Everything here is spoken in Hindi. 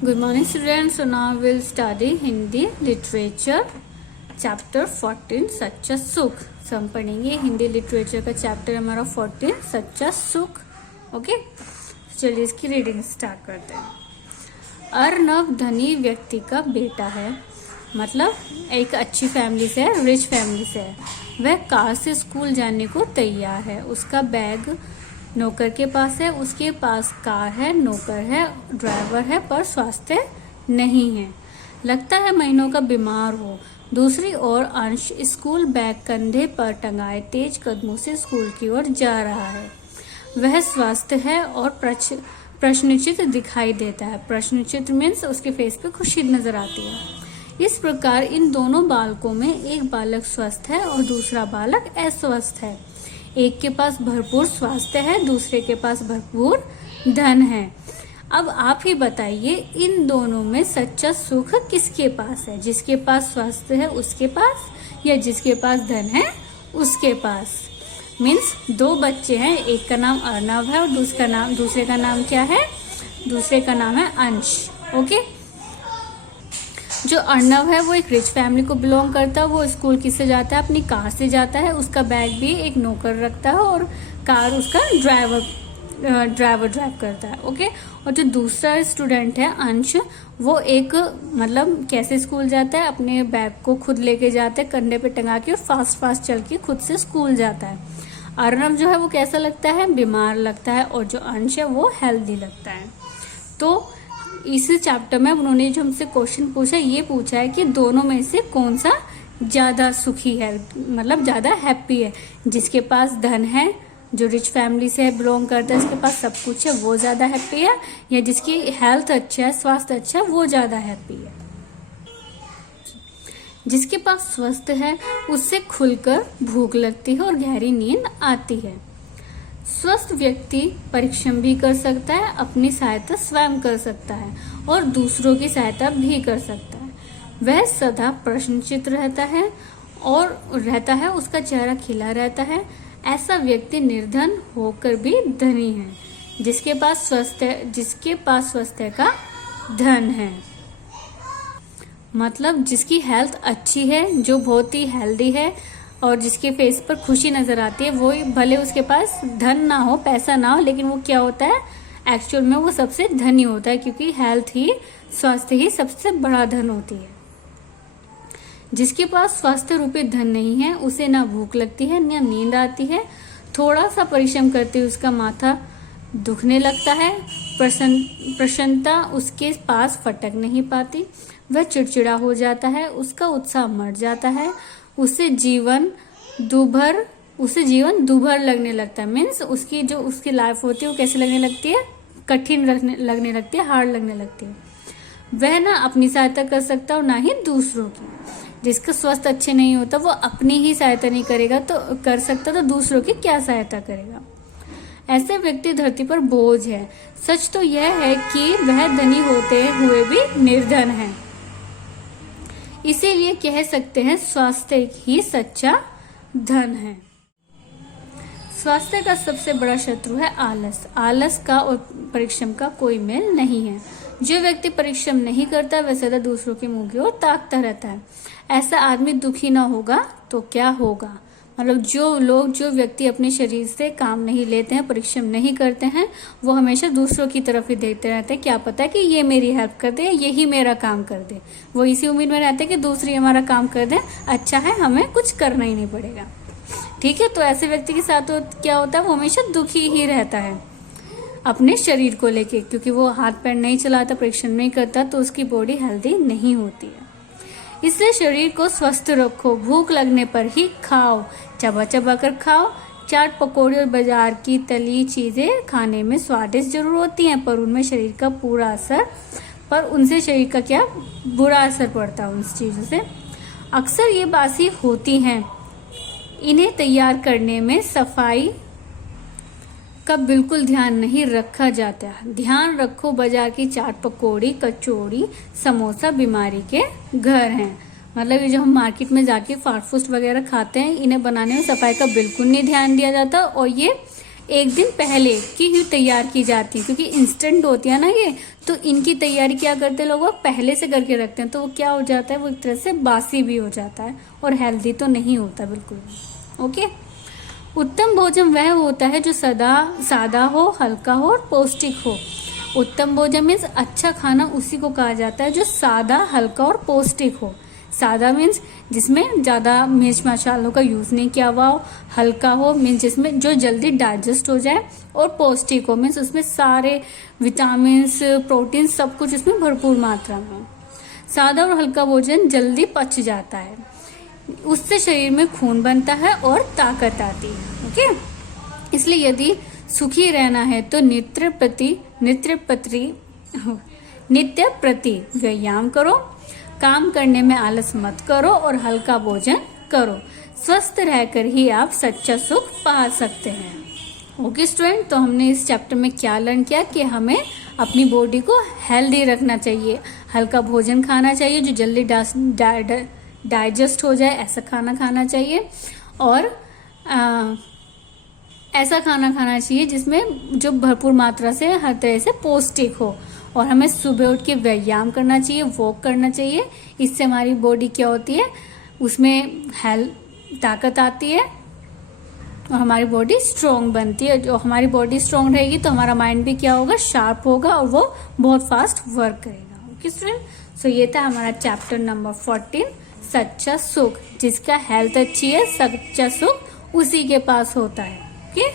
Good morning students. So now we'll study Hindi literature chapter 14 सच्चा सुख. So हम पढ़ेंगे हिंदी लिटरेचर का चैप्टर हमारा 14 सच्चा सुख. ओके, चलिए इसकी रीडिंग स्टार्ट करते हैं. अर्नव धनी व्यक्ति का बेटा है, मतलब एक अच्छी फैमिली से है, रिच फैमिली से है. वह कार से स्कूल जाने को तैयार है. उसका बैग नौकर के पास है. उसके पास कार है, नौकर है, ड्राइवर है, पर स्वास्थ्य नहीं है. लगता है महीनों का बीमार हो. दूसरी ओर अंश स्कूल बैग कंधे पर टंगाए तेज कदमों से स्कूल की ओर जा रहा है. वह स्वस्थ है और प्रश्नचित्र दिखाई देता है. प्रश्नचित्र मीन्स उसके फेस पे खुशी नजर आती है. इस प्रकार इन दोनों बालकों में एक बालक स्वस्थ है और दूसरा बालक अस्वस्थ है. एक के पास भरपूर स्वास्थ्य है, दूसरे के पास भरपूर धन है. अब आप ही बताइए, इन दोनों में सच्चा सुख किसके पास है? जिसके पास स्वास्थ्य है उसके पास, या जिसके पास धन है उसके पास? मीन्स दो बच्चे हैं, एक का नाम अर्नव है और दूसरे का नाम क्या है? दूसरे का नाम है अंश. ओके, जो अर्नव है वो एक रिच फैमिली को बिलोंग करता है. वो स्कूल किससे जाता है? अपनी कार से जाता है. उसका बैग भी एक नौकर रखता है और कार उसका ड्राइवर ड्राइव करता है. ओके, और जो दूसरा स्टूडेंट है अंश, वो एक मतलब कैसे स्कूल जाता है? अपने बैग को खुद लेके जाता है, कंधे पे टंगा के, और फास्ट चल के खुद से स्कूल जाता है. अर्नव जो है वो कैसा लगता है? बीमार लगता है. और जो अंश है वो हेल्दी लगता है. तो इस चैप्टर में उन्होंने जो हमसे क्वेश्चन पूछा, ये पूछा है कि दोनों में से कौन सा ज्यादा सुखी है, मतलब ज्यादा हैप्पी है? जिसके पास धन है, जो रिच फैमिली से बिलोंग करता है, उसके पास सब कुछ है, वो ज्यादा हैप्पी है? या जिसकी हेल्थ अच्छा है, स्वास्थ्य अच्छा है, वो ज्यादा हैप्पी है? जिसके पास स्वस्थ है उससे खुलकर भूख लगती है और गहरी नींद आती है. स्वस्थ व्यक्ति परिश्रम भी कर सकता है, अपनी सहायता स्वयं कर सकता है और दूसरों की सहायता भी कर सकता है. वह सदा प्रश्नचित रहता है, उसका चेहरा खिला रहता है. ऐसा व्यक्ति निर्धन होकर भी धनी है. जिसके पास स्वास्थ्य का धन है, मतलब जिसकी हेल्थ अच्छी है, जो बहुत ही हेल्दी है और जिसके फेस पर खुशी नजर आती है, वो भले उसके पास धन ना हो, पैसा ना हो, लेकिन वो क्या होता है? एक्चुअल में वो सबसे धनी होता है, क्योंकि स्वास्थ्य ही सबसे बड़ा धन होती है. जिसके पास स्वास्थ्य रूपी धन नहीं है, उसे ना भूख लगती है, ना नींद आती है. थोड़ा सा परिश्रम करते हुए उसका माथा दुखने लगता है. प्रसन्नता उसके पास फटक नहीं पाती. वह चिड़चिड़ा हो जाता है, उसका उत्साह मर जाता है. उसे जीवन दुभर लगने लगता है. मीन्स उसकी लाइफ होती है वो कैसे लगने लगती है? कठिन लगने लगती है, हार्ड लगने लगती है. वह ना अपनी सहायता कर सकता और ना ही दूसरों की. जिसका स्वास्थ्य अच्छे नहीं होता वो अपनी ही सहायता नहीं करेगा तो कर सकता, तो दूसरों की क्या सहायता करेगा? ऐसे व्यक्ति धरती पर बोझ है. सच तो यह है कि वह धनी होते हुए भी निर्धन है. इसीलिए कह सकते हैं स्वास्थ्य ही सच्चा धन है. स्वास्थ्य का सबसे बड़ा शत्रु है आलस. आलस का और परिश्रम का कोई मेल नहीं है. जो व्यक्ति परिश्रम नहीं करता वह सदा दूसरों के मुंह की ओर ताकता रहता है. ऐसा आदमी दुखी ना होगा तो क्या होगा? मतलब जो व्यक्ति अपने शरीर से काम नहीं लेते हैं, परिश्रम नहीं करते हैं, वो हमेशा दूसरों की तरफ ही देखते रहते हैं. क्या पता है कि ये मेरी हेल्प कर दे, यही मेरा काम कर दे. वो इसी उम्मीद में रहते हैं कि दूसरी हमारा काम कर दे. अच्छा है, हमें कुछ करना ही नहीं पड़ेगा. ठीक है, तो ऐसे व्यक्ति के साथ क्या होता है? वो हमेशा दुखी ही रहता है अपने शरीर को लेके, क्योंकि वो हाथ पैर नहीं चलाता, परिश्रम नहीं करता, तो उसकी बॉडी हेल्दी नहीं होती है. इसलिए शरीर को स्वस्थ रखो. भूख लगने पर ही खाओ, चबा कर खाओ. चाट पकौड़ी और बाजार की तली चीजें खाने में स्वादिष्ट जरूर होती हैं, पर उनसे शरीर का क्या बुरा असर पड़ता है उन चीजों से. अक्सर ये बासी होती हैं. इन्हें तैयार करने में सफाई का बिल्कुल ध्यान नहीं रखा जाता. ध्यान रखो, बाजार की चाट पकौड़ी, कचौड़ी, समोसा बीमारी के घर हैं. मतलब ये जो हम मार्केट में जाके फास्ट फूड वगैरह खाते हैं, इन्हें बनाने में सफाई का बिल्कुल नहीं ध्यान दिया जाता और ये एक दिन पहले की ही तैयार की जाती है, क्योंकि इंस्टेंट होती है ना ये, तो इनकी तैयारी क्या करते हैं लोग, वो पहले से करके रखते हैं, तो वो क्या हो जाता है, वो एक तरह से बासी भी हो जाता है और हेल्दी तो नहीं होता बिल्कुल भी। ओके। उत्तम भोजन वह होता है जो सदा सादा हो, हल्का हो और पौष्टिक हो। उत्तम भोजन मीन्स अच्छा खाना उसी को कहा जाता है जो सादा, हल्का और पौष्टिक हो। सादा मीन्स जिसमें ज़्यादा मिर्च मसालों का यूज़ नहीं किया हुआ हो, हल्का हो मीन्स जिसमें जो जल्दी डाइजेस्ट हो जाए, और पौष्टिक हो मीन्स उसमें सारे विटामिन्स, प्रोटीन सब कुछ उसमें भरपूर मात्रा में हो। सादा और हल्का भोजन जल्दी पच जाता है, उससे शरीर में खून बनता है और ताकत आती है। ओके। इसलिए यदि सुखी रहना है तो नित्य प्रति व्यायाम करो, काम करने में आलस मत करो और हल्का भोजन करो। स्वस्थ रहकर ही आप सच्चा सुख पा सकते हैं। ओके स्टूडेंट, तो हमने इस चैप्टर में क्या लर्न किया कि हमें अपनी बॉडी को हेल्दी रखना चाहिए, हल्का भोजन खाना चाहिए जो जल्दी डाइजेस्ट हो जाए, ऐसा खाना खाना चाहिए, और ऐसा खाना खाना चाहिए जिसमें जो भरपूर मात्रा से हर तरह से पौष्टिक हो, और हमें सुबह उठ के व्यायाम करना चाहिए, वॉक करना चाहिए। इससे हमारी बॉडी क्या होती है, उसमें ताकत आती है और हमारी बॉडी स्ट्रांग बनती है। जो हमारी बॉडी स्ट्रांग रहेगी तो हमारा माइंड भी क्या होगा, शार्प होगा और वो बहुत फास्ट वर्क करेगा। ओके स्टूडेंट, सो ये था हमारा चैप्टर नंबर 14 सच्चा सुख। जिसका हेल्थ अच्छी है, सच्चा सुख उसी के पास होता है। ओके।